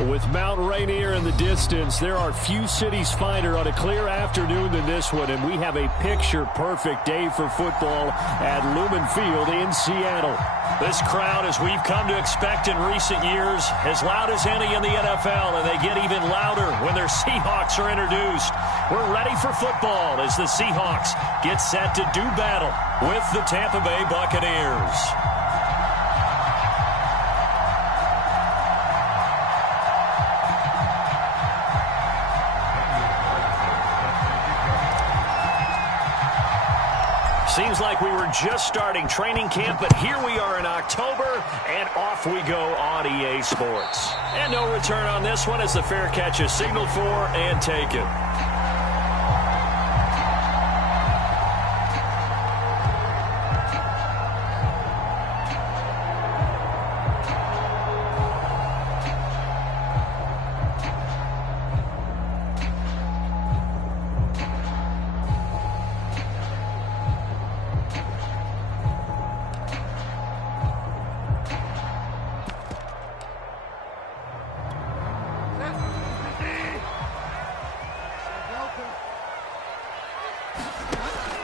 With Mount Rainier in the distance, there are few cities finer on a clear afternoon than this one, and we have a picture-perfect day for football at Lumen Field in Seattle. This crowd, as we've come to expect in recent years, as loud as any in the NFL, and they get even louder when their Seahawks are introduced. We're ready for football as the Seahawks get set to do battle with the Tampa Bay Buccaneers. Seems like we were just starting training camp, but here we are in October, and off we go on EA Sports. And no return on this one as the fair catch is signaled for and taken.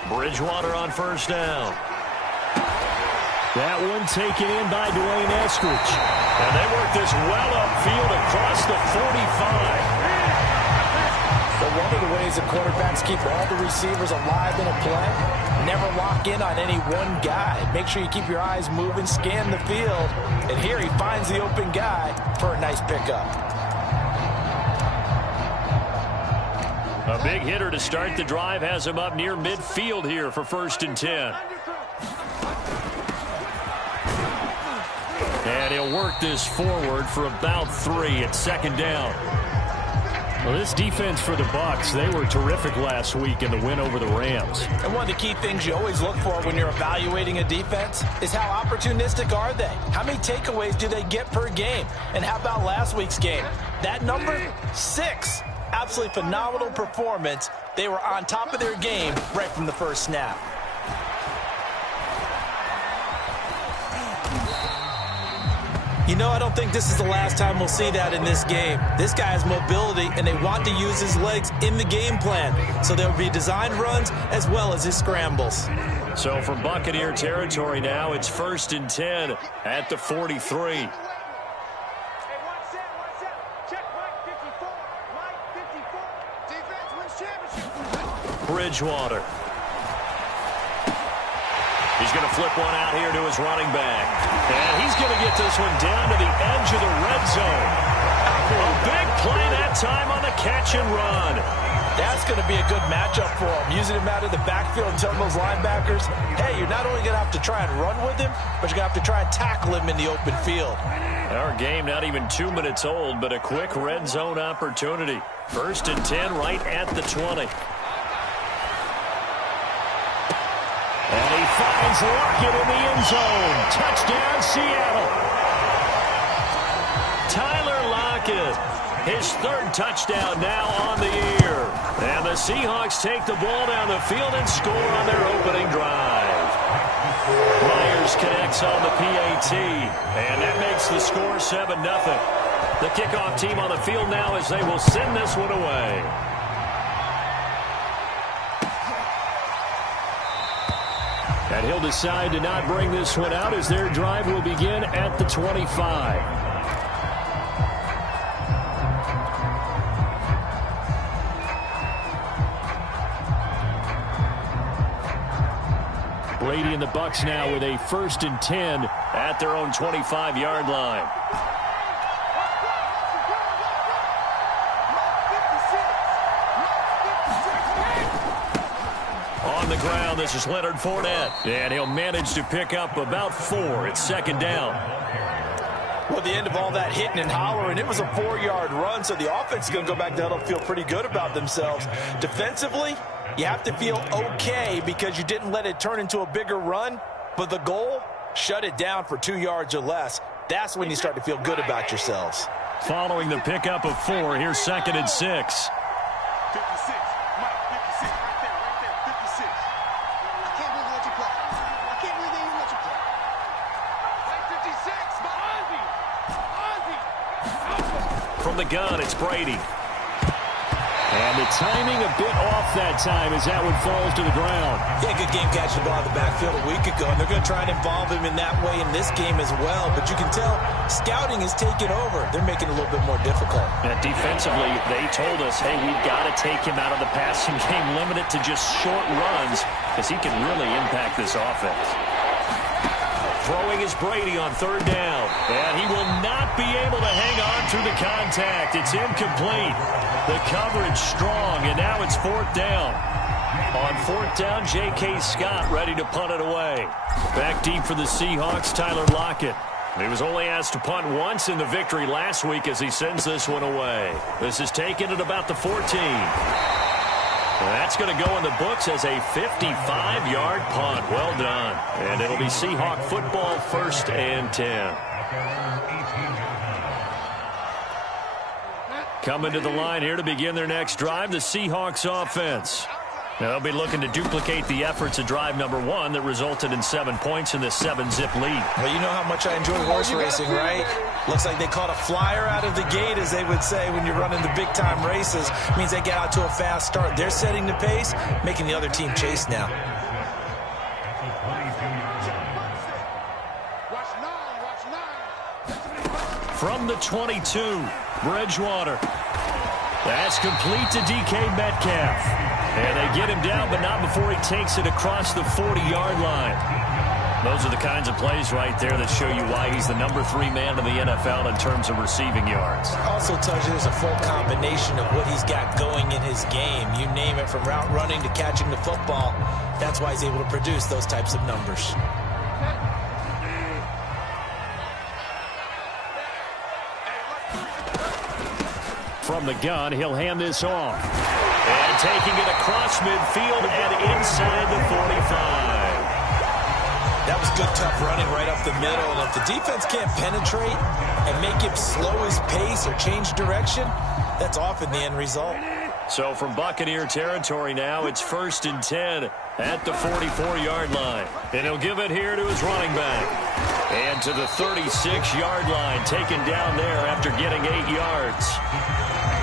Bridgewater on first down. That one taken in by Dwayne Eskridge. And they work this well upfield across the 45. But one of the ways that quarterbacks keep all the receivers alive in a play, never lock in on any one guy. Make sure you keep your eyes moving, scan the field. And here he finds the open guy for a nice pickup. A big hitter to start the drive has him up near midfield here for 1st and 10. And he'll work this forward for about 3 at 2nd down. Well, this defense for the Bucs, they were terrific last week in the win over the Rams. And one of the key things you always look for when you're evaluating a defense is how opportunistic are they? How many takeaways do they get per game? And how about last week's game? That number, 6. Absolutely phenomenal performance. They were on top of their game right from the first snap. You know, I don't think this is the last time we'll see that in this game. This guy has mobility, and they want to use his legs in the game plan. So there will be designed runs as well as his scrambles. So from Buccaneer territory now, it's 1st and 10 at the 43. Bridgewater. He's going to flip one out here to his running back. And he's going to get this one down to the edge of the red zone. A big play that time on the catch and run. That's going to be a good matchup for him. Using him out of the backfield and telling those linebackers, hey, you're not only going to have to try and run with him, but you're going to have to try and tackle him in the open field. Our game not even 2 minutes old, but a quick red zone opportunity. 1st and 10 right at the 20. And he finds Lockett in the end zone. Touchdown, Seattle. Tyler Lockett, his 3rd touchdown now on the year. And the Seahawks take the ball down the field and score on their opening drive. Myers connects on the PAT, and that makes the score 7-0. The kickoff team on the field now as they will send this one away. And he'll decide to not bring this one out as their drive will begin at the 25. Brady and the Bucs now with a 1st and 10 at their own 25-yard line. On the ground, this is Leonard Fournette. And he'll manage to pick up about 4 at 2nd down. Well, at the end of all that hitting and hollering, it was a 4-yard run, so the offense is going to go back down and feel pretty good about themselves. Defensively, you have to feel okay because you didn't let it turn into a bigger run, but the goal, shut it down for 2 yards or less. That's when you start to feel good about yourselves. Following the pickup of 4, here's 2nd and 6. the gun, it's Brady. And the timing a bit off that time as that one falls to the ground. Yeah, good game catching the ball in the backfield a week ago, and they're going to try and involve him in that way in this game as well. But you can tell scouting is taking over. They're making it a little bit more difficult. And defensively, they told us, hey, we've got to take him out of the passing game, limit it to just short runs, because he can really impact this offense. Throwing is Brady on third down. And he will not be able to hang on through the contact. It's incomplete. The coverage strong, and now it's fourth down. On fourth down, J.K. Scott ready to punt it away. Back deep for the Seahawks, Tyler Lockett. He was only asked to punt once in the victory last week as he sends this one away. This is taken at about the 14. That's going to go in the books as a 55-yard punt. Well done. And it'll be Seahawk football, 1st and 10. Coming to the line here to begin their next drive, the Seahawks offense. Now they'll be looking to duplicate the efforts of drive number 1 that resulted in 7 points in this 7-zip lead. Well, you know how much I enjoy horse racing, right? Looks like they caught a flyer out of the gate, as they would say when you're running the big-time races. It means they get out to a fast start. They're setting the pace, making the other team chase now. From the 22, Bridgewater. That's complete to DK Metcalf. And they get him down, but not before he takes it across the 40-yard line. Those are the kinds of plays right there that show you why he's the number 3 man in the NFL in terms of receiving yards. Also tells you there's a full combination of what he's got going in his game. You name it, from route running to catching the football. That's why he's able to produce those types of numbers. From the gun, he'll hand this off. And taking it across midfield and inside the 45. That was good, tough running right up the middle. And if the defense can't penetrate and make him slow his pace or change direction, that's often the end result. So from Buccaneer territory now, it's 1st and 10 at the 44-yard line. And he'll give it here to his running back. And to the 36-yard line, taken down there after getting 8 yards.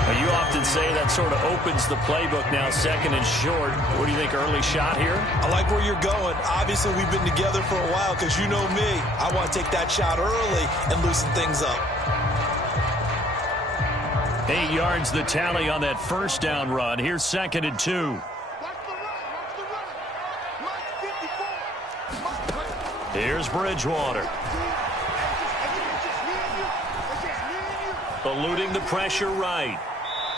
Now, you often say that sort of opens the playbook now, 2nd and short. What do you think, early shot here? I like where you're going. Obviously, we've been together for a while because you know me. I want to take that shot early and loosen things up. 8 yards the tally on that first down run. Here's 2nd and 2. Here's Bridgewater. Eluding the pressure right.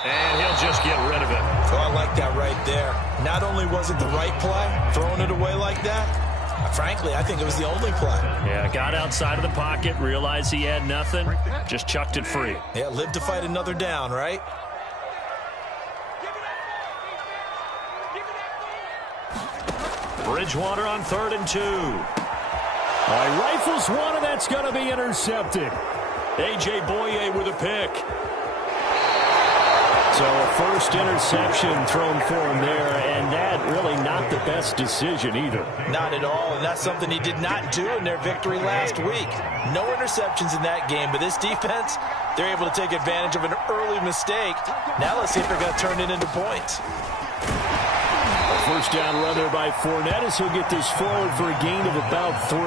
And he'll just get rid of it. Oh, I like that right there. Not only was it the right play, throwing it away like that, frankly, I think it was the only play. Yeah, got outside of the pocket, realized he had nothing, just chucked it free. Yeah, live to fight another down, right? Bridgewater on 3rd and 2. All right, rifles one, and that's going to be intercepted. A.J. Boye with a pick. So a first interception thrown for him there, and that really not the best decision either. Not at all, and that's something he did not do in their victory last week. No interceptions in that game, but this defense, they're able to take advantage of an early mistake. Now let's see if they're going to turn it into points. A first down run there by Fournette as he'll get this forward for a gain of about 3.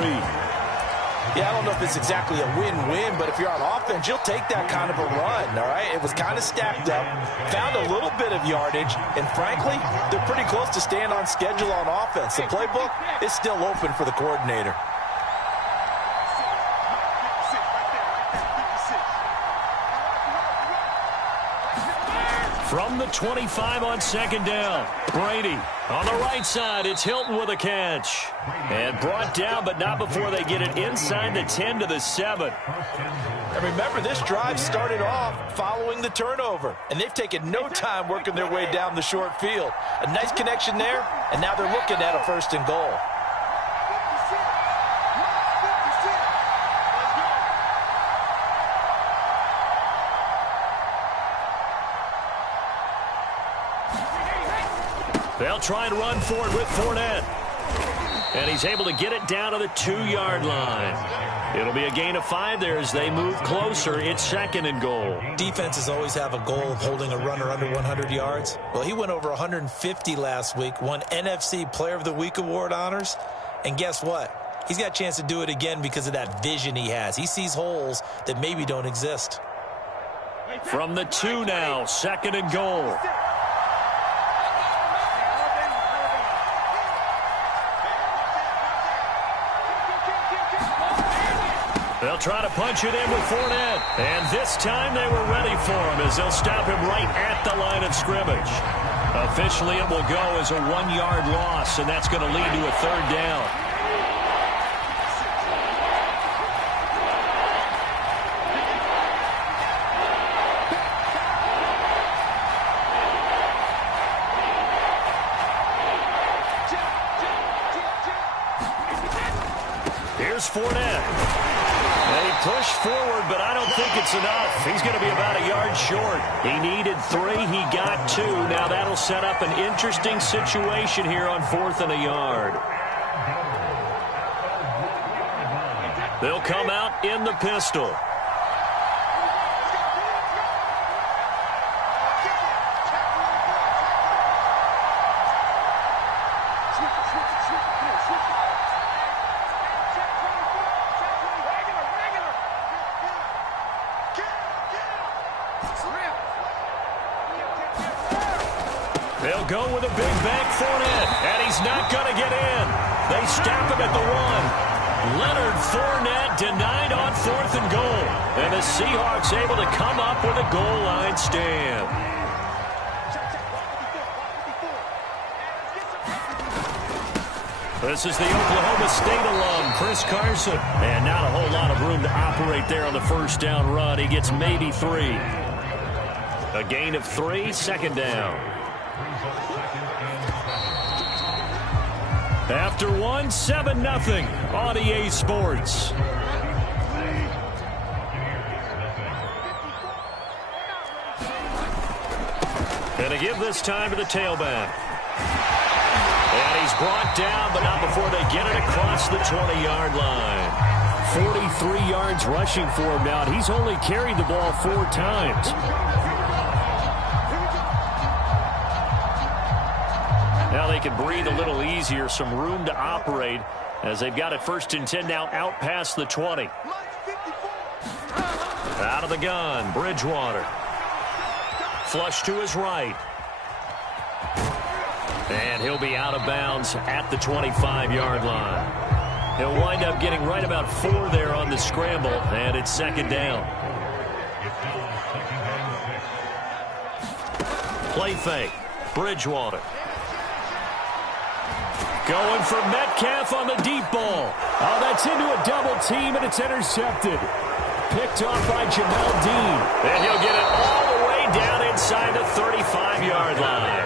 Yeah, I don't know if it's exactly a win-win, but if you're on offense, you'll take that kind of a run, all right? It was kind of stacked up, found a little bit of yardage, and frankly, they're pretty close to staying on schedule on offense. The playbook is still open for the coordinator. From the 25 on 2nd down, Brady on the right side. It's Hilton with a catch. And brought down, but not before they get it inside the 10 to the 7. And remember, this drive started off following the turnover, and they've taken no time working their way down the short field. A nice connection there, and now they're looking at a 1st and goal. They'll try and run for it with Fournette. And he's able to get it down to the 2-yard line. It'll be a gain of 5 there as they move closer. It's 2nd and goal. Defenses always have a goal of holding a runner under 100 yards. Well, he went over 150 last week, won NFC Player of the Week award honors. And guess what? He's got a chance to do it again because of that vision he has. He sees holes that maybe don't exist. From the 2 now, 2nd and goal. They'll try to punch it in with Fournette. And this time they were ready for him as they'll stop him right at the line of scrimmage. Officially, it will go as a 1-yard loss, and that's going to lead to a 3rd down. Here's Fournette. They push forward, but I don't think it's enough. He's going to be about a yard short. He needed 3. He got 2. Now that'll set up an interesting situation here on 4th and a yard. They'll come out in the pistol. They'll go with a big back Fournette, and he's not going to get in. They stop him at the 1. Leonard Fournette denied on 4th and goal. And the Seahawks able to come up with a goal line stand. This is the Oklahoma State alum, Chris Carson. And not a whole lot of room to operate there on the 1st down run. He gets maybe 3. A gain of 3, 2nd down. After 1, 7-0 on EA Sports. And a give this time to the tailback. And he's brought down, but not before they get it across the 20-yard line. 43 yards rushing for him now, and he's only carried the ball 4 times. Now they can breathe a little easier, some room to operate as they've got it 1st and 10 now out past the 20. Out of the gun, Bridgewater. Flush to his right. And he'll be out of bounds at the 25-yard line. He'll wind up getting right about 4 there on the scramble, and it's 2nd down. Play fake, Bridgewater. Going for Metcalf on the deep ball. Oh, that's into a double team, and it's intercepted. Picked off by Jamel Dean. And he'll get it all the way down inside the 35-yard line.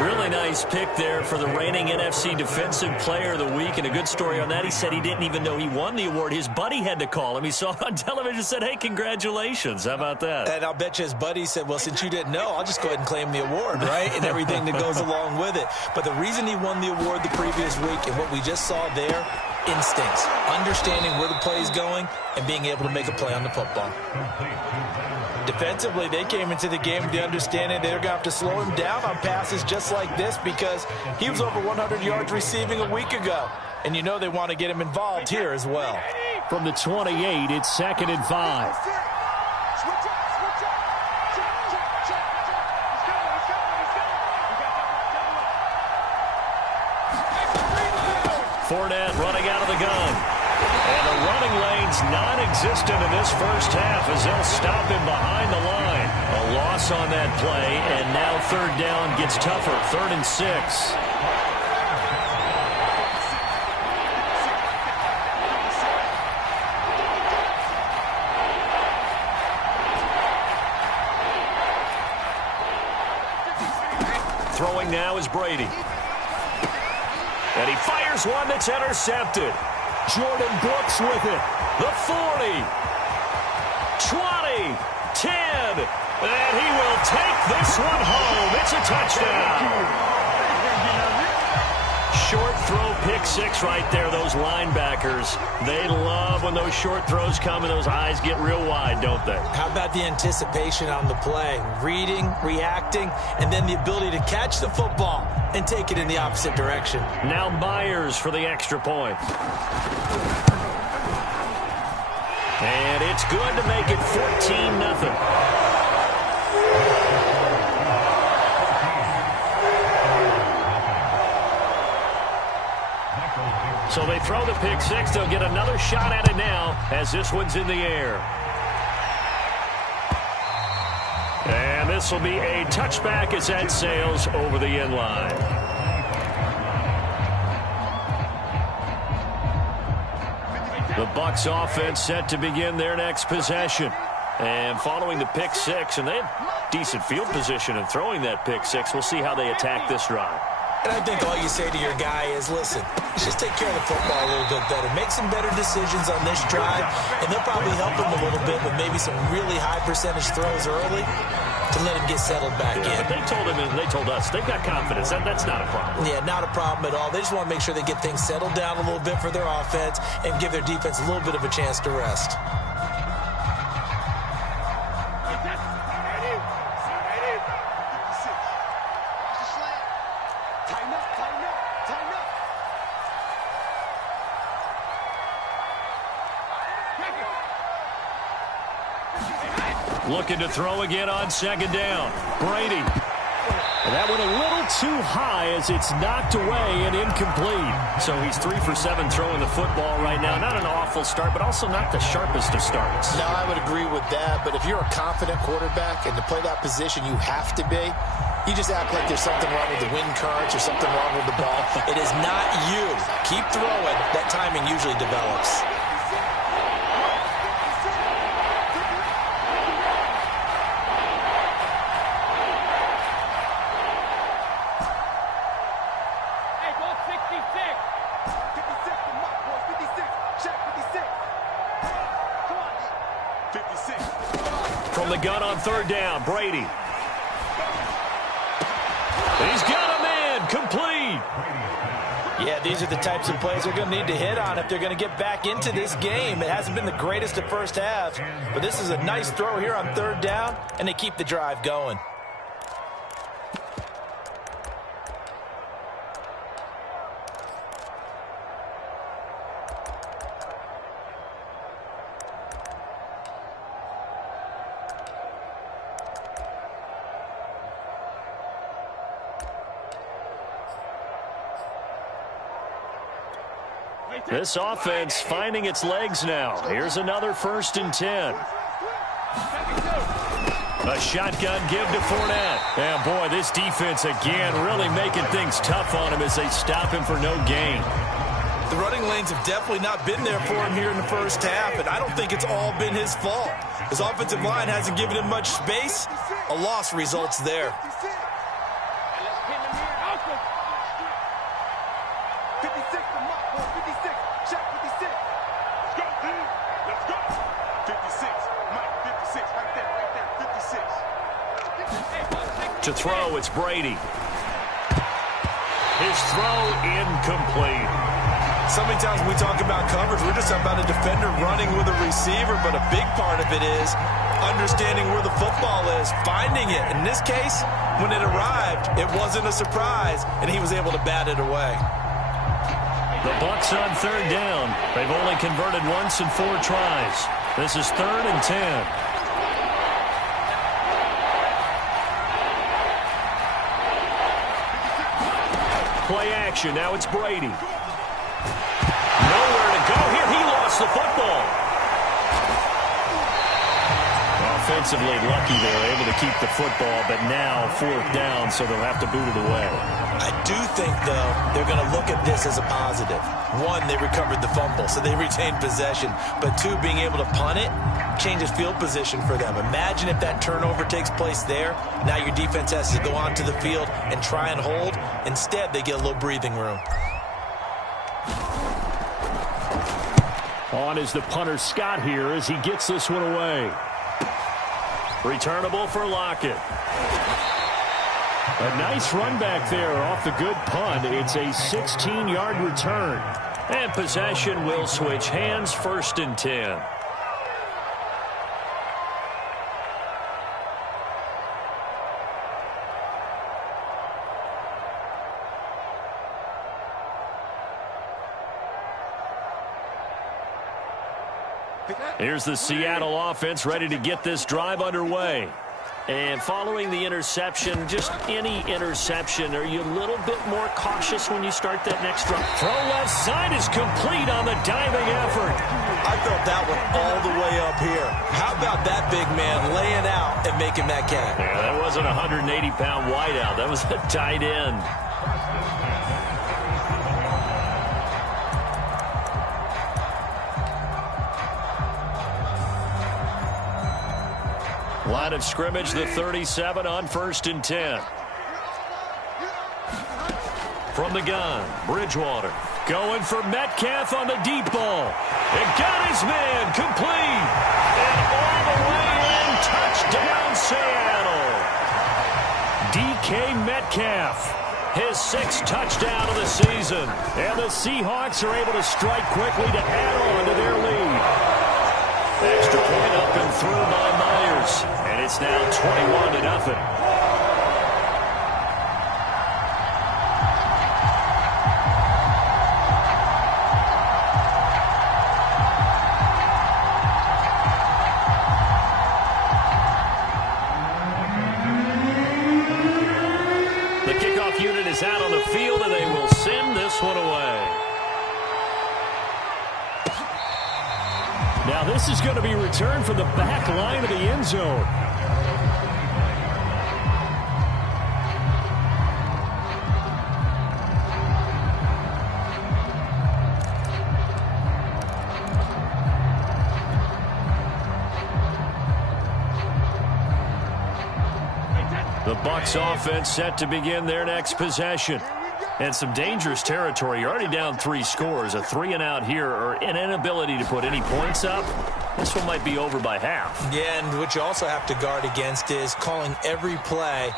Really nice pick there for the reigning NFC Defensive Player of the Week. And a good story on that. He said he didn't even know he won the award. His buddy had to call him. He saw it on television and said, hey, congratulations. How about that? And I'll bet you his buddy said, well, since you didn't know, I'll just go ahead and claim the award, right? And everything that goes along with it. But the reason he won the award the previous week and what we just saw there, instincts, understanding where the play is going and being able to make a play on the football. Defensively, they came into the game with the understanding they're going to have to slow him down on passes just like this because he was over 100 yards receiving a week ago. And you know they want to get him involved here as well. From the 28, it's 2nd and 5. Fournette running out of the gun. And the running lane's non-existent in this 1st half as they'll stop him behind the line. A loss on that play, and now 3rd down gets tougher. 3rd and 6. Throwing now is Brady. And he fires one that's intercepted. Jordan Brooks with it. The 40. 20. 10. And he will take this one home. It's a touchdown. Short throw pick six right there, those linebackers. They love when those short throws come and those eyes get real wide, don't they? How about the anticipation on the play? Reading, reacting, and then the ability to catch the football and take it in the opposite direction. Now Myers for the extra point. And it's good to make it 14-0. So they throw the pick six. They'll get another shot at it now as this one's in the air. And this will be a touchback as that sails over the end line. The Bucs offense set to begin their next possession. And following the pick six, and they have decent field position in throwing that pick six. We'll see how they attack this drive. And I think all you say to your guy is, listen, just take care of the football a little bit better. Make some better decisions on this drive, and they'll probably help him a little bit with maybe some really high percentage throws early to let him get settled back in. But they told him and they told us they've got confidence. That's not a problem. Yeah, not a problem at all. They just want to make sure they get things settled down a little bit for their offense and give their defense a little bit of a chance to rest. Looking to throw again on second down. Brady. And that went a little too high as it's knocked away and incomplete. So he's 3 for 7 throwing the football right now. Not an awful start, but also not the sharpest of starts. No, I would agree with that. But if you're a confident quarterback and to play that position you have to be, you just act like there's something wrong with the wind currents or something wrong with the ball. It is not you. Keep throwing. That timing usually develops. The gun on third down. Brady. He's got him in. Complete. Yeah, these are the types of plays they're going to need to hit on if they're going to get back into this game. It hasn't been the greatest of first halves, but this is a nice throw here on third down, and they keep the drive going. This offense finding its legs now. Here's another 1st and 10. A shotgun give to Fournette. And boy, this defense again really making things tough on him as they stop him for no gain. The running lanes have definitely not been there for him here in the first half, and I don't think it's all been his fault. His offensive line hasn't given him much space. A loss results there. To throw, it's Brady. His throw incomplete. So many times when we talk about coverage, we're just talking about a defender running with a receiver, but a big part of it is understanding where the football is, finding it. In this case, when it arrived, it wasn't a surprise, and he was able to bat it away. The Bucs on third down. They've only converted once in 4 tries. This is 3rd and 10. Play action. Now it's Brady. Nowhere to go here. He lost the football. Offensively lucky they were able to keep the football, but now 4th down, so they'll have to boot it away. I do think, though, they're going to look at this as a positive. 1, they recovered the fumble, so they retained possession. But 2, being able to punt it changes field position for them. Imagine if that turnover takes place there. Now your defense has to go onto the field and try and hold. Instead, they get a little breathing room. On is the punter Scott here as he gets this one away. Returnable for Lockett. A nice run back there off the good punt. It's a 16-yard return. And possession will switch hands, 1st and 10. Here's the Seattle offense ready to get this drive underway. And following the interception, just any interception, are you a little bit more cautious when you start that next drive? Throw left side is complete on the diving effort. I felt that one all the way up here. How about that big man laying out and making that catch? Yeah, that wasn't a 180-pound wideout. That was a tight end. Line of scrimmage, the 37 on 1st and 10. From the gun, Bridgewater going for Metcalf on the deep ball. And got his man complete. And all the way in, touchdown Seattle. DK Metcalf, his 6th touchdown of the season. And the Seahawks are able to strike quickly to add on to their lead. Extra point up and through by Myers. And it's now 21-0. The kickoff unit is out on the field, and they will send this one away. Now this is going to be returned from the back line of the end zone. The Bucs offense set to begin their next possession. And some dangerous territory. You're already down 3 scores. A 3-and-out here, or an inability to put any points up. This one might be over by half. Yeah, and what you also have to guard against is calling every play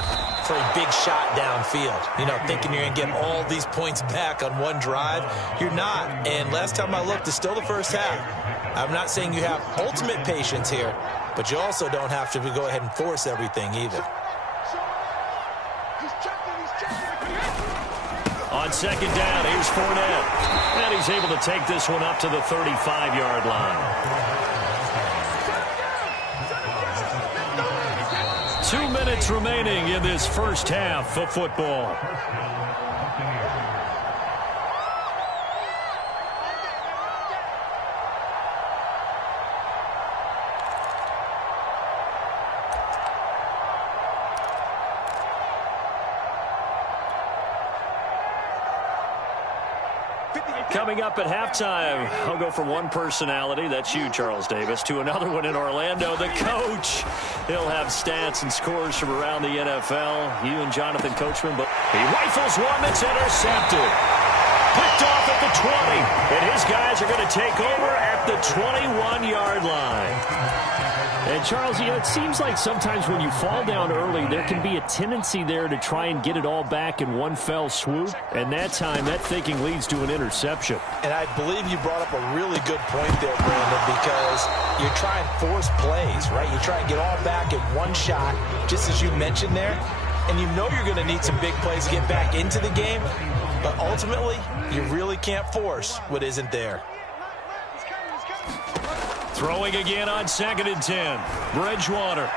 for a big shot downfield. You know, thinking you're going to get all these points back on one drive. You're not. And last time I looked, it's still the first half. I'm not saying you have ultimate patience here, but you also don't have to go ahead and force everything either. On 2nd down, here's Fournette. And he's able to take this one up to the 35-yard line. 2 minutes remaining in this first half of football. Coming up at halftime, I'll go from one personality, that's you, Charles Davis, to another one in Orlando, the coach. He'll have stats and scores from around the NFL. You and Jonathan Coachman, but he rifles one that's intercepted. Picked off at the 20, and his guys are going to take over at the 21-yard line. And, Charles, you know, it seems like sometimes when you fall down early, there can be a tendency there to try and get it all back in one fell swoop. And that time, that thinking leads to an interception. And I believe you brought up a really good point there, Brandon, because you're trying to force plays, right? You try and get all back in one shot, just as you mentioned there. And you know you're going to need some big plays to get back into the game. But ultimately, you really can't force what isn't there. Throwing again on 2nd and 10. Bridgewater.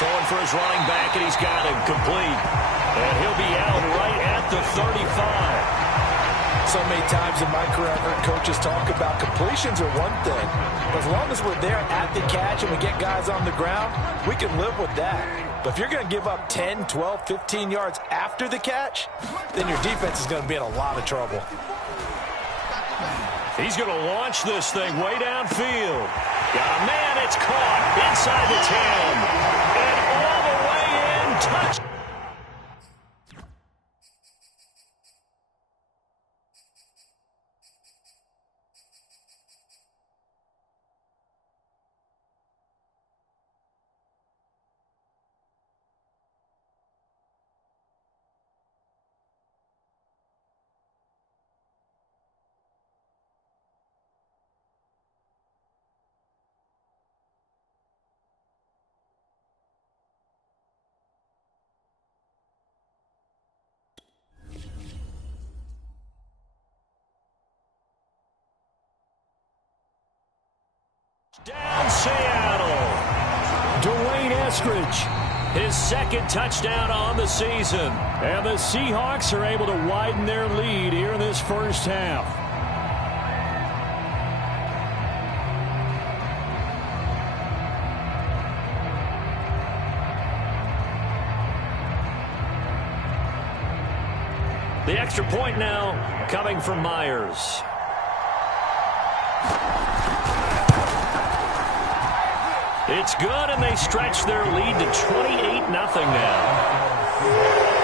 Throwing for his running back, and he's got him complete. And he'll be out right at the 35. So many times in my career, I've heard coaches talk about completions are one thing. But as long as we're there at the catch and we get guys on the ground, we can live with that. But if you're going to give up 10, 12, 15 yards after the catch, then your defense is going to be in a lot of trouble. He's going to launch this thing way downfield. Got a man, it's caught inside the 10. And all the way in, touch. Down Seattle. Dwayne Eskridge, his second touchdown on the season. And the Seahawks are able to widen their lead here in this first half. The extra point now coming from Myers. It's good, and they stretch their lead to 28-0 now.